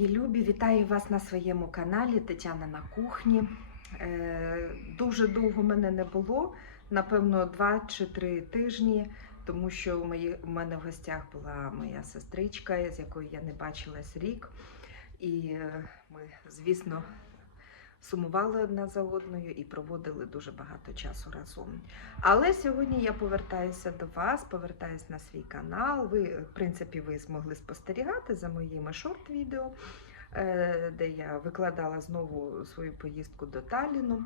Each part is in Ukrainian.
Мої любі! Вітаю вас на своєму каналі Тетяна на кухні. Е, Дуже довго мене не було, напевно, 2 чи 3 тижні, тому що у, мене в гостях була моя сестричка, з якою я не бачилась рік. І е, ми, звісно, сумували одна за одною і проводили дуже багато часу разом. Але сьогодні я повертаюся до вас, повертаюся на свій канал. Ви, в принципі, ви змогли спостерігати за моїми шорт-відео, е, де я викладала знову свою поїздку до Талліну.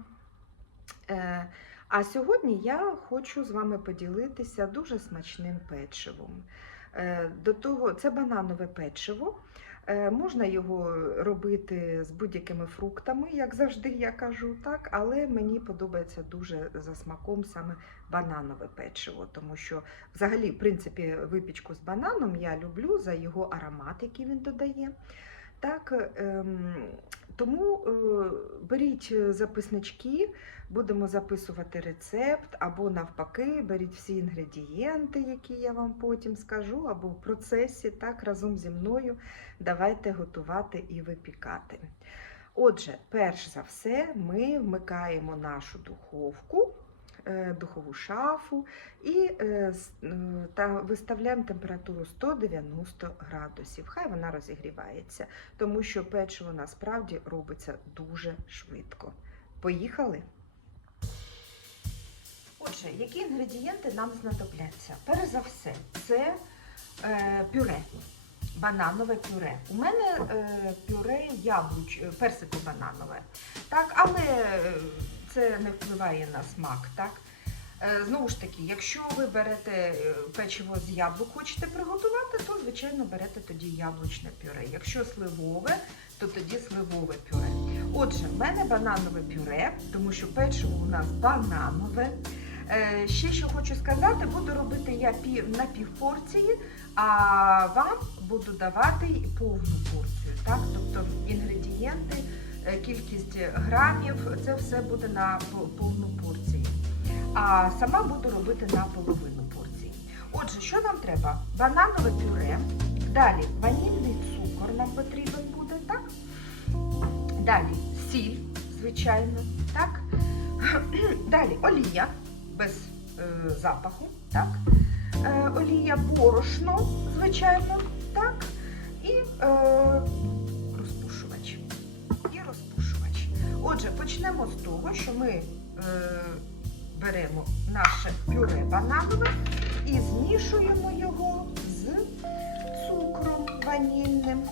Е, А сьогодні я хочу з вами поділитися дуже смачним печивом. Е, До того, це бананове печиво. Е, Можна його робити з будь-якими фруктами, як завжди я кажу, так, але мені подобається дуже за смаком саме бананове печиво, тому що взагалі, в принципі, випічку з бананом я люблю за його аромат, який він додає. Так, ем, тому е, беріть записнички, будемо записувати рецепт, або навпаки, беріть всі інгредієнти, які я вам потім скажу, або в процесі, так, разом зі мною давайте готувати і випікати. Отже, перш за все, ми вмикаємо нашу духовку, е, духову шафу і е, е, та виставляємо температуру 190 градусів. Хай вона розігрівається, тому що печиво насправді робиться дуже швидко. Поїхали? Отже, які інгредієнти нам знадобляться? Перш за все, це е, пюре, бананове пюре. У мене е, пюре яблуч, е, персико бананове. Так, але е, це не впливає на смак. Так? Е, Знову ж таки, якщо ви берете е, печиво з яблук, хочете приготувати, то звичайно берете тоді яблучне пюре. Якщо сливове, то тоді сливове пюре. Отже, в мене бананове пюре, тому що печиво у нас бананове. Е, Ще що хочу сказати, буду робити я на пів порції, а вам буду давати повну порцію. Так? Тобто інгредієнти, кількість грамів, це все буде на повну порцію. А сама буду робити на половину порції. Отже, що нам треба? Бананове пюре, далі ванільний цукор нам потрібен буде, так? Далі сіль, звичайно, так? Далі олія без е, запаху, так? Е, олія борошно, звичайно, так? І е, Отже, почнемо з того, що ми е, беремо наше пюре бананове і змішуємо його з цукром ванільним.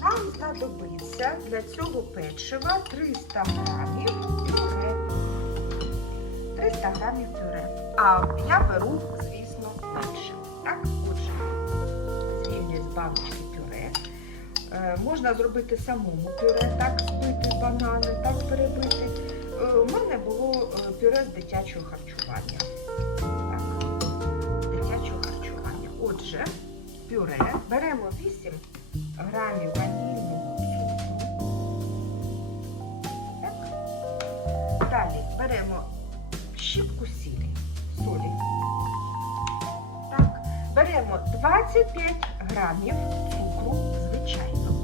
Нам знадобиться для цього печива 300 грамів пюре. 300 грамів пюре. А я беру, звісно, менше. Так, отже, звільнюю з баночки можна зробити самому пюре, так, збити банани, так перебити. Е, у мене було е, пюре з дитячого харчування. Так, дитячого харчування. Отже, пюре беремо 8 грамів ванільного. Так. Далі беремо щіпку сілі, солі. Так. Беремо 25 грамів цукру change.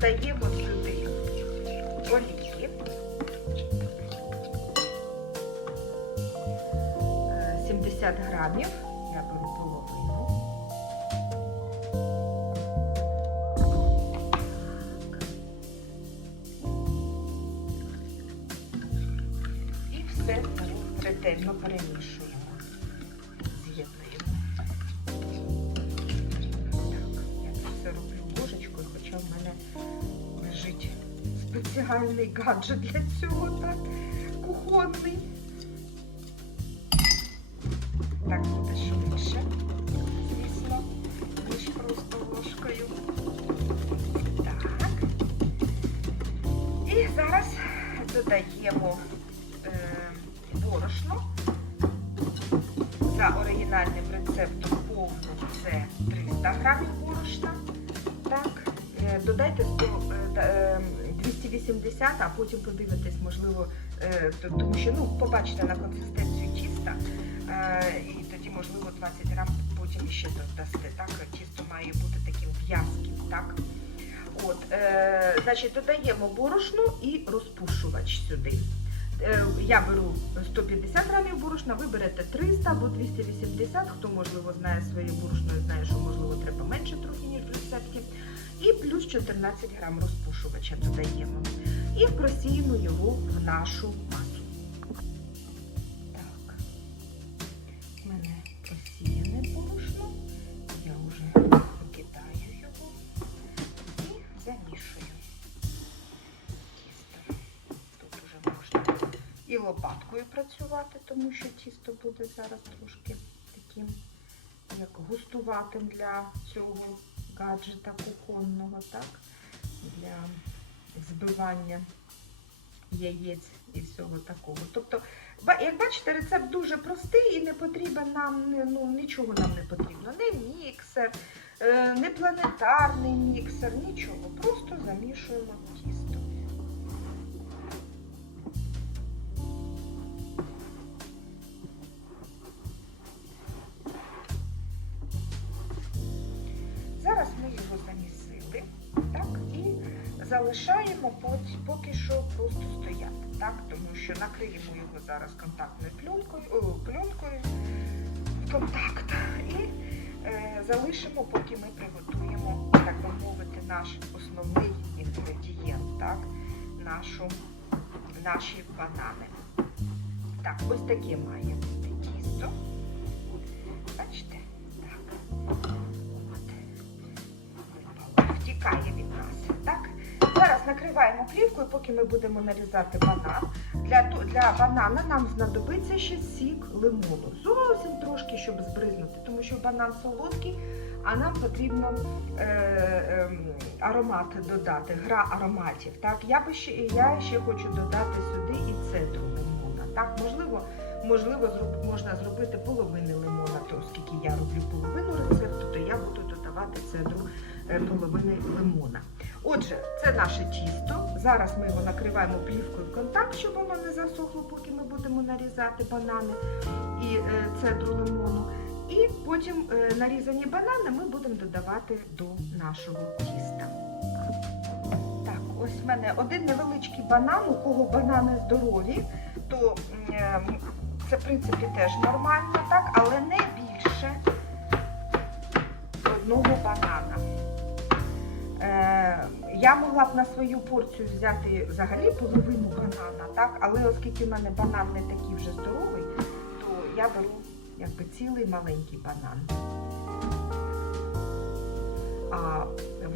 Додаємо сюди олії. Е, 70 грамів. Я беру половину. І все ретельно перемішуємо. Спеціальний гаджет для цього, так? Кухонний. Так буде швидше, звісно, ніж просто ложкою. Так. І зараз додаємо потім подивитесь, можливо, е, тому що ну, побачите на консистенцію тіста, е, і тоді, можливо, 20 грам потім ще додасте. Так, тісто має бути таким в'язким. Так? От, е, значить, додаємо борошно і розпушувач сюди. Е, Я беру 150 грамів борошна, ви берете 300 або 280, хто можливо знає своє борошно і знає, що можливо треба менше трохи, ніж в рецепті. І плюс 14 грам розпушувача додаємо. І просіємо його в нашу масу. Так, в мене просіяне борошно. Я вже викидаю його і замішую тісто. Тут вже можна і лопаткою працювати, тому що тісто буде зараз трошки таким, як густуватим для цього гаджета кухонного, так? Для збивання яєць і всього такого. Тобто, як бачите, рецепт дуже простий і не потрібен нам, ну, нічого нам не потрібно. Не міксер, е, не планетарний міксер, нічого. Просто замішуємо тісто. Залишаємо поки, що просто стояти, так, тому що накриємо його зараз контактною пленкою, о, контакт. І е, залишимо, поки ми приготуємо, так би мовити, наш основний інгредієнт, так, нашу, наші банани. Так, ось таке має бути накриваємо плівкою, поки ми будемо нарізати банан. Для, для банана нам знадобиться ще сік лимону. Зовсім трошки, щоб збризнути, тому що банан солодкий, а нам потрібно е, е, аромат додати, гра ароматів. Так? Я, би ще, я ще хочу додати сюди і цедру лимона. Так? Можливо, можливо зроб- можна зробити половини лимона, то оскільки я роблю половину рецепту, то я буду додавати цедру половини лимона. Отже, це наше тісто. Зараз ми його накриваємо плівкою в контакт, щоб воно не засохло, поки ми будемо нарізати банани і е, цедру лимону. І потім е, нарізані банани ми будемо додавати до нашого тіста. Так, ось в мене один невеличкий банан, у кого банани здорові, то е, це в принципі теж нормально, так, але не більше одного банана. Е, я могла б на свою порцію взяти взагалі половину банана, так? але оскільки в мене банан не такий вже здоровий, то я беру якби цілий маленький банан. А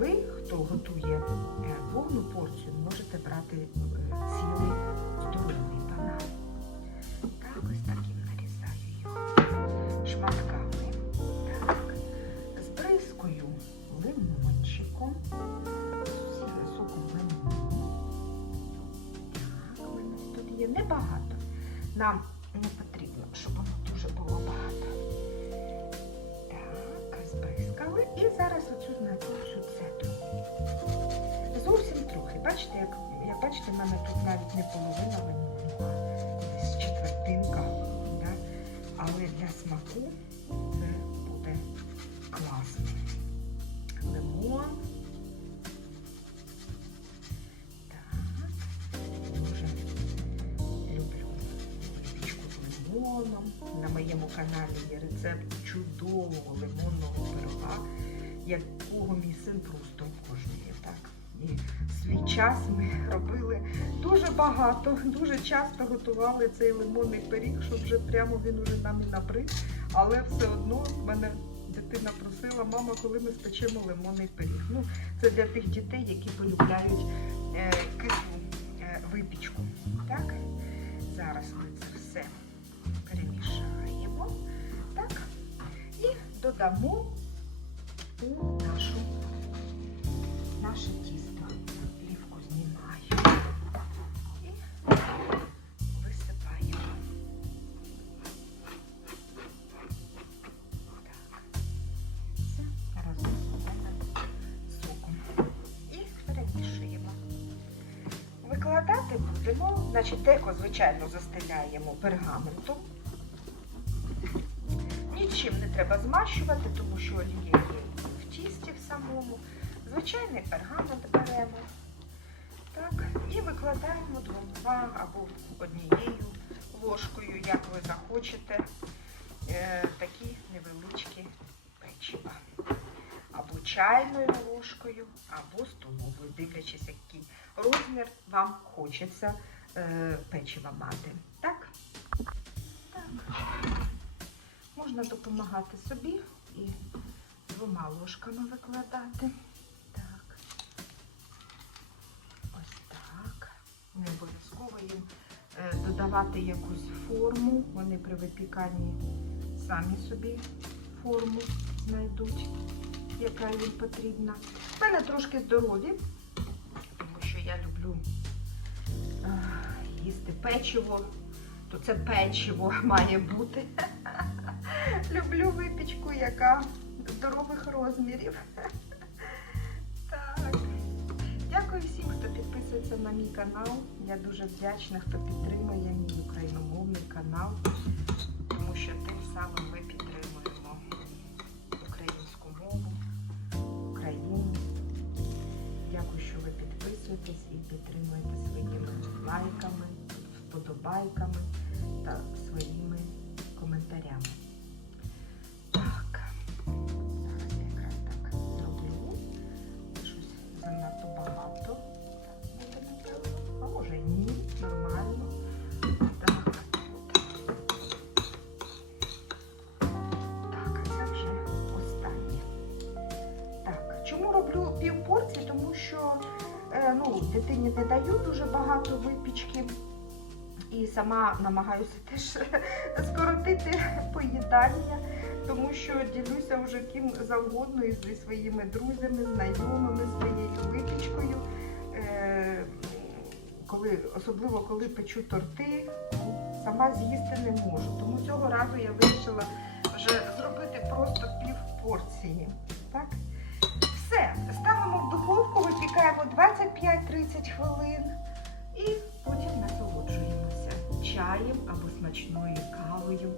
ви, хто готує е, повну порцію, можете брати е, цілий здоровий банан. Нам не потрібно, щоб воно дуже було багато. Так, збризкали. І зараз оцю на цю цедру. Зовсім трохи. Бачите, як, як бачите, в мене тут навіть не половина лимону, а десь четвертинка. Да? Але для смаку це буде класно. Лимон. лимоном. На моєму каналі є рецепт чудового лимонного пирога, якого мій син просто обожнює. Так? І свій час ми робили дуже багато, дуже часто готували цей лимонний пиріг, щоб вже прямо він уже нам і набрид. Але все одно мене дитина просила, мама, коли ми спечемо лимонний пиріг. Ну, Це для тих дітей, які полюбляють е, кислу е, випічку. Так? Зараз ми це. Додамо у нашу, наше тісто. Плівку знімаю і висипаємо. Так. Все разом з соком. І перемішуємо. Викладати будемо, значить, деко, звичайно, застеляємо пергаментом. Нічим не треба змащувати, тому що олія є в тісті в самому. Звичайний пергамент беремо. Так, і викладаємо двома або однією ложкою, як ви захочете, е, такі невеличкі печива. Або чайною ложкою, або столовою, дивлячись, який розмір вам хочеться е, печива мати. Так? Так. Можна допомагати собі і двома ложками викладати. Так. Ось так. Не обов'язково їм е, додавати якусь форму. Вони при випіканні самі собі форму знайдуть, яка їм потрібна. У мене трошки здорові, тому що я люблю е, їсти печиво, то це печиво має бути. Люблю випічку, яка здорових розмірів. Дякую всім, хто підписується на мій канал. Я дуже вдячна, хто підтримує мій україномовний канал, тому що тим самим ми підтримуємо українську мову, Україну. Дякую, що ви підписуєтесь і підтримуєте своїми лайками, вподобайками та своїми коментарями. Дитині не даю дуже багато випічки. І сама намагаюся теж скоротити поїдання, тому що ділюся вже ким завгодно і зі своїми друзями, знайомими, своєю випічкою. Е, коли, особливо коли печу торти, сама з'їсти не можу. Тому цього разу я вирішила вже зробити просто пів порції. Ставимо в духовку, випікаємо 25-30 хвилин і потім насолоджуємося чаєм або смачною кавою,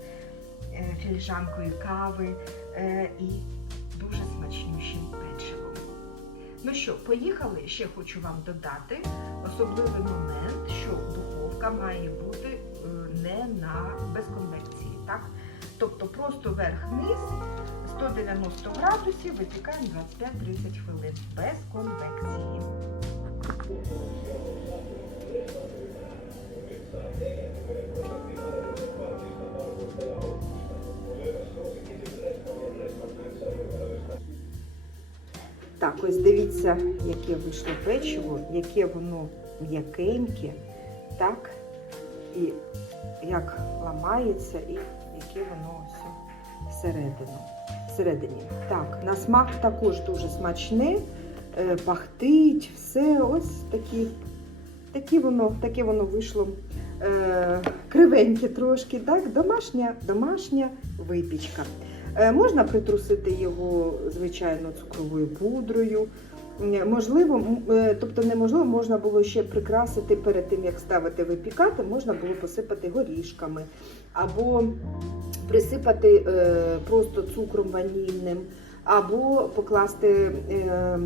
е, філіжанкою кави е, і дуже смачнющим печивом. Ну що, поїхали? Ще хочу вам додати особливий момент, що духовка має бути е, не на без конвекції. Так? Тобто просто верх-низ 190 градусів випікаємо 25-30 хвилин без конвекції. Так, ось дивіться, яке вийшло печиво, яке воно м'якеньке, так, і як ламається, і яке воно ось всередину. Всередині. Так, на смак також дуже смачне, е, пахтить, все ось такі, такі воно, таке воно вийшло е, кривеньке трошки, так, домашня, домашня випічка. Е, Можна притрусити його, звичайно, цукровою пудрою. Можливо, тобто неможливо, можна було ще прикрасити перед тим, як ставити випікати, можна було посипати горішками або присипати е, просто цукром ванільним, або покласти е,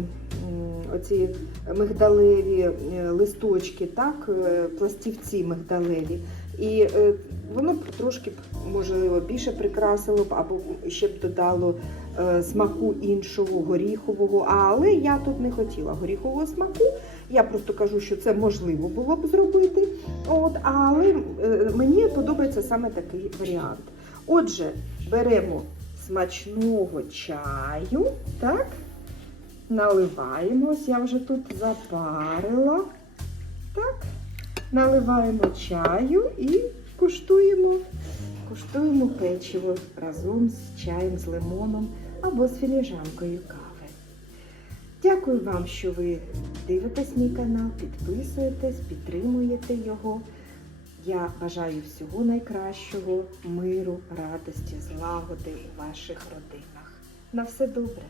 оці мигдалеві е, листочки, так, пластівці мигдалеві. І воно б трошки можливо, більше прикрасило б, або ще б додало смаку іншого, горіхового. Але я тут не хотіла горіхового смаку. Я просто кажу, що це можливо було б зробити. От, але мені подобається саме такий варіант. Отже, беремо смачного чаю, так? Наливаємо, я вже тут запарила. Так, наливаємо чаю і куштуємо. Куштуємо печиво разом з чаєм, з лимоном. або з філіжанкою кави. Дякую вам, що ви дивитесь мій канал, підписуєтесь, підтримуєте його. Я бажаю всього найкращого, миру, радості, злагоди у ваших родинах. На все добре!